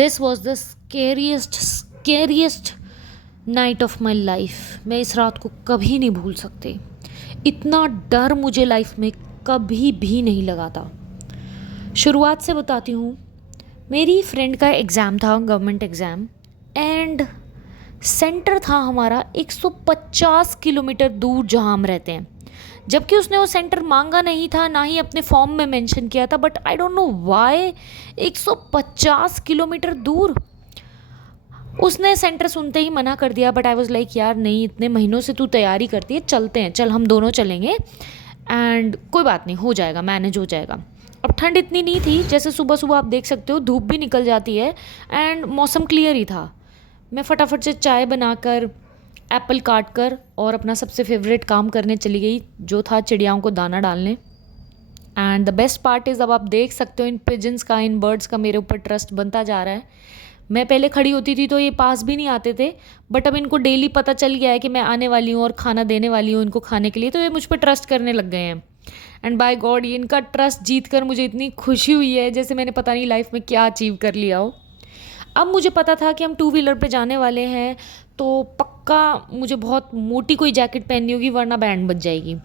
This was the scariest night of my life. मैं इस रात को कभी नहीं भूल सकती। इतना डर मुझे लाइफ में कभी भी नहीं लगा था। शुरुआत से बताती हूँ। मेरी फ्रेंड का एग्ज़ाम था, गवर्नमेंट एग्ज़ाम, एंड सेंटर था हमारा 150 किलोमीटर दूर जहाँ हम रहते हैं। जबकि उसने वो सेंटर मांगा नहीं था, ना ही अपने फॉर्म में मेंशन किया था, but I don't know why 150 kilometre दूर। उसने सेंटर सुनते ही मना कर दिया, बट आई वाज लाइक यार नहीं, इतने महीनों से तू तैयारी करती है, चलते हैं, चल हम दोनों चलेंगे एंड कोई बात नहीं, हो जाएगा, मैनेज हो जाएगा। अब ठंड इतनी नहीं थी, जैसे सुबह सुबह आप देख सकते हो धूप भी निकल जाती है एंड मौसम क्लियर ही था। मैं फटाफट से चाय बनाकर, एप्पल काट कर और अपना सबसे फेवरेट काम करने चली गई, जो था चिड़ियाओं को दाना डालने। And the best part is, अब आप देख सकते हो इन पिजन्स का, इन बर्ड्स का मेरे ऊपर ट्रस्ट बनता जा रहा है। मैं पहले खड़ी होती थी तो ये पास भी नहीं आते थे, बट अब इनको डेली पता चल गया है कि मैं आने वाली हूँ और खाना देने वाली हूँ इनको खाने के लिए, तो ये मुझ पर ट्रस्ट करने लग गए हैं। एंड बाय गॉड, ये इनका ट्रस्ट जीत कर मुझे इतनी खुशी हुई है जैसे मैंने पता नहीं लाइफ में क्या अचीव कर लिया हो। अब मुझे पता था कि हम टू व्हीलर पे जाने वाले हैं, तो पक्का मुझे बहुत मोटी कोई जैकेट पहननी होगी, वरना बैंड बज जाएगी।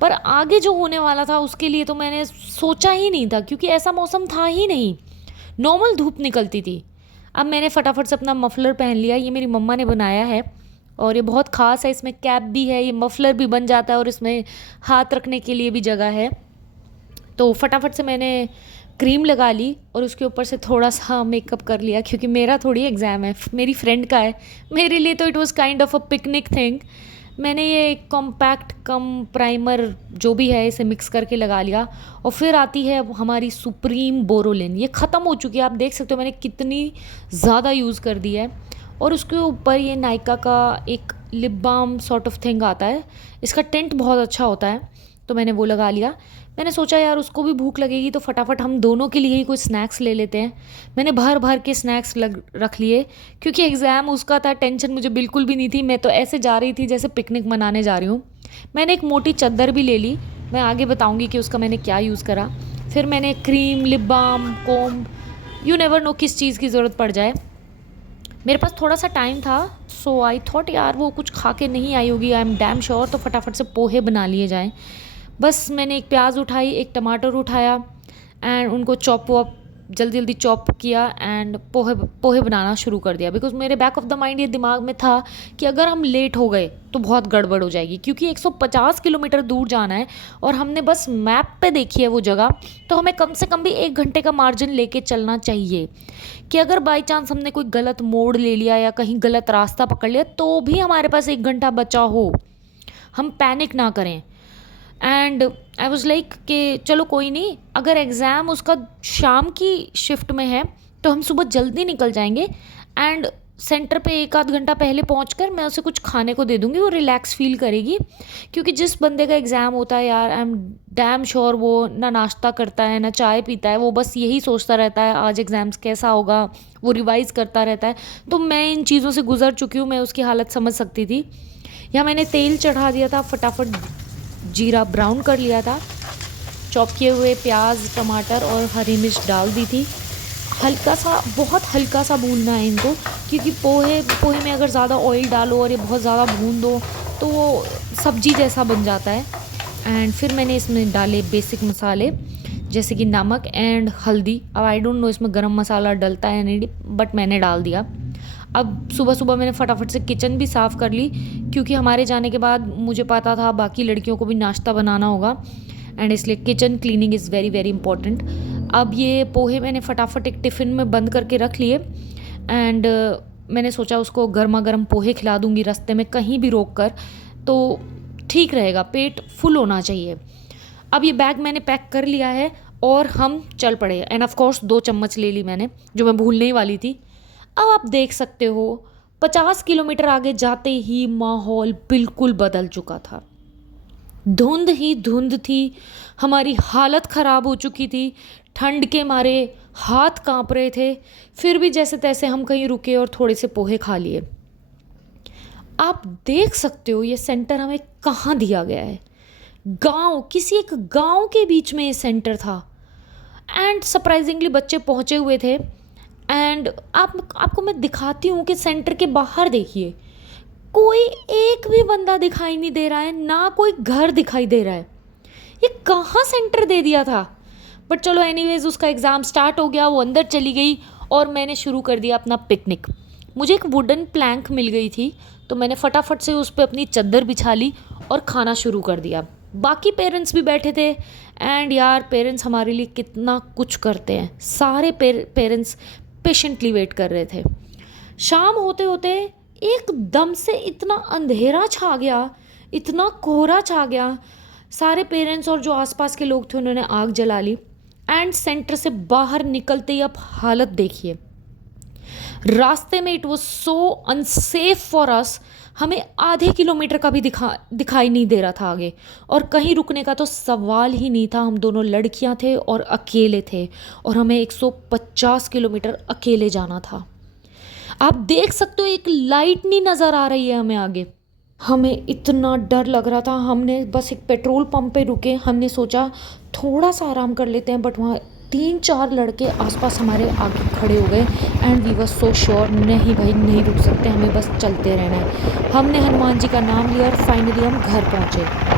पर आगे जो होने वाला था उसके लिए तो मैंने सोचा ही नहीं था, क्योंकि ऐसा मौसम था ही नहीं, नॉर्मल धूप निकलती थी। अब मैंने फटाफट से अपना मफलर पहन लिया। ये मेरी मम्मा ने बनाया है और ये बहुत ख़ास है, इसमें कैप भी है, ये मफलर भी बन जाता है और इसमें हाथ रखने के लिए भी जगह है। तो फटाफट से मैंने क्रीम लगा ली और उसके ऊपर से थोड़ा सा मेकअप कर लिया, क्योंकि मेरा थोड़ी एग्ज़ाम है, मेरी फ्रेंड का है। मेरे लिए तो it was kind of a picnic thing. मैंने ये कॉम्पैक्ट कम प्राइमर जो भी है इसे मिक्स करके लगा लिया। और फिर आती है हमारी सुप्रीम बोरोलिन। ये ख़त्म हो चुकी है, आप देख सकते हो मैंने कितनी ज़्यादा यूज़ कर दी है। और उसके ऊपर ये नायका का एक lip balm sort of thing आता है, इसका टेंट बहुत अच्छा होता है, तो मैंने वो लगा लिया। मैंने सोचा यार उसको भी भूख लगेगी तो फटाफट हम दोनों के लिए ही कोई स्नैक्स ले लेते हैं। मैंने भर भर के स्नैक्स रख लिए, क्योंकि एग्ज़ाम उसका था, टेंशन मुझे बिल्कुल भी नहीं थी। मैं तो ऐसे जा रही थी जैसे पिकनिक मनाने जा रही हूँ। मैंने एक मोटी चादर भी ले ली, मैं आगे बताऊँगी कि उसका मैंने क्या यूज़ करा। फिर मैंने क्रीम, लिप बाम, कोम, यू नेवर नो किस चीज़ की ज़रूरत पड़ जाए। मेरे पास थोड़ा सा टाइम था, सो आई थॉट यार वो कुछ खा के नहीं आई होगी, आई एम डैम श्योर, तो फटाफट से पोहे बना लिए जाएँ। बस मैंने एक प्याज उठाई, एक टमाटर उठाया एंड उनको चॉप वॉप जल्दी जल्दी चॉप किया एंड पोहे पोहे बनाना शुरू कर दिया। बिकॉज मेरे बैक ऑफ द माइंड ये दिमाग में था कि अगर हम लेट हो गए तो बहुत गड़बड़ हो जाएगी, क्योंकि 150 किलोमीटर दूर जाना है और हमने बस मैप पे देखी है वो जगह, तो हमें कम से कम भी 1 घंटे का मार्जिन लेके चलना चाहिए, कि अगर बाई चांस हमने कोई गलत मोड़ ले लिया या कहीं गलत रास्ता पकड़ लिया तो भी हमारे पास 1 घंटा बचा हो, हम पैनिक ना करें। एंड आई वॉज लाइक कि चलो कोई नहीं, अगर एग्ज़ाम उसका शाम की शिफ्ट में है तो हम सुबह जल्दी निकल जाएंगे एंड सेंटर पे 1 आध घंटा पहले पहुंचकर मैं उसे कुछ खाने को दे दूंगी, वो रिलैक्स फील करेगी। क्योंकि जिस बंदे का एग्ज़ाम होता है यार, आई एम डैम श्योर वो ना नाश्ता करता है ना चाय पीता है, वो बस यही सोचता रहता है आज एग्ज़ाम्स कैसा होगा, वो रिवाइज़ करता रहता है। तो मैं इन चीज़ों से गुजर चुकी हूँ, मैं उसकी हालत समझ सकती थी। यहाँ मैंने तेल चढ़ा दिया था, फटाफट जीरा ब्राउन कर लिया था, चॉप किए हुए प्याज, टमाटर और हरी मिर्च डाल दी थी। हल्का सा, बहुत हल्का सा भूनना है इनको, क्योंकि पोहे में अगर ज़्यादा ऑयल डालो और ये बहुत ज़्यादा भून दो तो वो सब्जी जैसा बन जाता है। एंड फिर मैंने इसमें डाले बेसिक मसाले जैसे कि नमक एंड हल्दी। अब आई डोंट नो इसमें गरम मसाला डलता है नहीं, बट मैंने डाल दिया। अब सुबह सुबह मैंने फटाफट से किचन भी साफ़ कर ली, क्योंकि हमारे जाने के बाद मुझे पता था बाकी लड़कियों को भी नाश्ता बनाना होगा, एंड इसलिए kitchen cleaning is very very important. अब ये पोहे मैंने फटाफट एक टिफ़िन में बंद करके रख लिए एंड मैंने सोचा उसको गर्मा गर्म पोहे खिला दूँगी रास्ते में कहीं भी रोक कर, तो ठीक रहेगा, पेट फुल होना चाहिए। अब ये बैग मैंने पैक कर लिया है और हम चल पड़े। एंड ऑफ कोर्स 2 चम्मच ले ली मैंने, जो मैं भूलने ही वाली थी। अब आप देख सकते हो 50 किलोमीटर आगे जाते ही माहौल बिल्कुल बदल चुका था। धुंध ही धुंध थी, हमारी हालत ख़राब हो चुकी थी, ठंड के मारे हाथ कांप रहे थे, फिर भी जैसे तैसे हम कहीं रुके और थोड़े से पोहे खा लिए। आप देख सकते हो ये सेंटर हमें कहाँ दिया गया है, गांव, किसी एक गांव के बीच में ये सेंटर था। एंड सरप्राइजिंगली बच्चे पहुँचे हुए थे एंड आपको मैं दिखाती हूँ कि सेंटर के बाहर देखिए, कोई एक भी बंदा दिखाई नहीं दे रहा है, ना कोई घर दिखाई दे रहा है। ये कहाँ सेंटर दे दिया था। बट चलो एनीवेज, उसका एग्ज़ाम स्टार्ट हो गया, वो अंदर चली गई और मैंने शुरू कर दिया अपना पिकनिक। मुझे एक वुडन प्लैंक मिल गई थी, तो मैंने फटाफट से उस पर अपनी चादर बिछा ली और खाना शुरू कर दिया। बाकी पेरेंट्स भी बैठे थे, एंड यार पेरेंट्स हमारे लिए कितना कुछ करते हैं। सारे पेरेंट्स पेशेंटली वेट कर रहे थे। शाम होते होते एकदम से इतना अंधेरा छा गया, इतना कोहरा छा गया। सारे पेरेंट्स और जो आसपास के लोग थे उन्होंने आग जला ली, एंड सेंटर से बाहर निकलते ही आप हालत देखिए। रास्ते में it was so unsafe for us. हमें आधे किलोमीटर का भी दिखाई नहीं दे रहा था आगे, और कहीं रुकने का तो सवाल ही नहीं था। हम दोनों लड़कियां थे और अकेले थे, और हमें 150 किलोमीटर अकेले जाना था। आप देख सकते हो एक लाइट नहीं नज़र आ रही है हमें आगे। हमें इतना डर लग रहा था। हमने बस एक पेट्रोल पंप पे रुके, हमने सोचा थोड़ा सा आराम कर लेते हैं, बट वहाँ 3-4 लड़के आसपास हमारे आगे खड़े हो गए, and we were so sure, नहीं भाई नहीं रुक सकते, हमें बस चलते रहना है। हमने हनुमान जी का नाम लिया और फाइनली हम घर पहुँचे।